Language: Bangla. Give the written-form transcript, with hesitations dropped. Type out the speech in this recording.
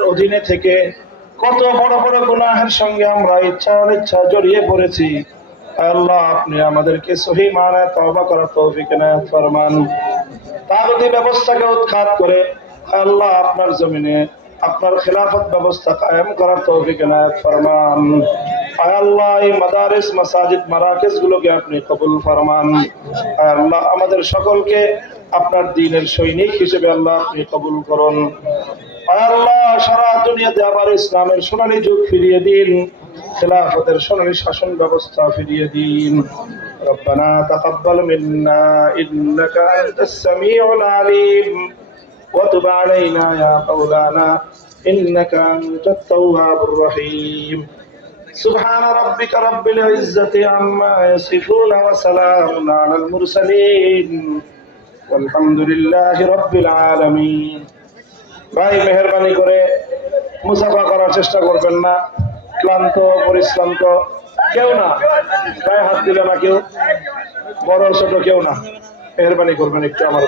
অধীনে থেকে কত বড় বড় গুনাহের সঙ্গে আমরা ইচ্ছা অনিচ্ছা জড়িয়ে পড়েছি। আল্লাহ আপনি আমাদেরকে সহি মানায় তওবা করার তৌফিক এনায়েত ফরমান। তাগুতি ব্যবস্থাকে উৎখাত করে আল্লাহ আপনার জমিনে আপনার খেলাফত ব্যবস্থা কায়েম করার তৌফিক এনায়েত ফরমান। আল্লাহ এই মাদারিস মাসাজিদ মারাকিজ গুলোকে আপনি কবুল ফরমান। আল্লাহ আমাদের সকলকে আপনার দ্বীনের সৈনিক হিসেবে আল্লাহ আপনি কবুল করুন। আল্লাহ সারা দুনিয়াতে আবার ইসলামের সোনালী যুগ ফিরিয়ে দিন, খেলাফতের সোনালী শাসন ব্যবস্থা ফিরিয়ে দিন। ربنا تقبل منا إنك أنت السميع العليم وتب علينا يا مولانا إنك أنت التواب الرحيم سبحان ربك رب العزة عما يصفون وسلام على المرسلين والحمد لله رب العالمين। ভাই মেহেরবানি করে মুসাফা করার চেষ্টা করবেন না, ক্লান্ত পরিশ্রান্ত কেউ না, গায়ে হাত দিবে না কেউ, বড় ছোট কেউ না, মেহেরবানি করবেন একটু আমার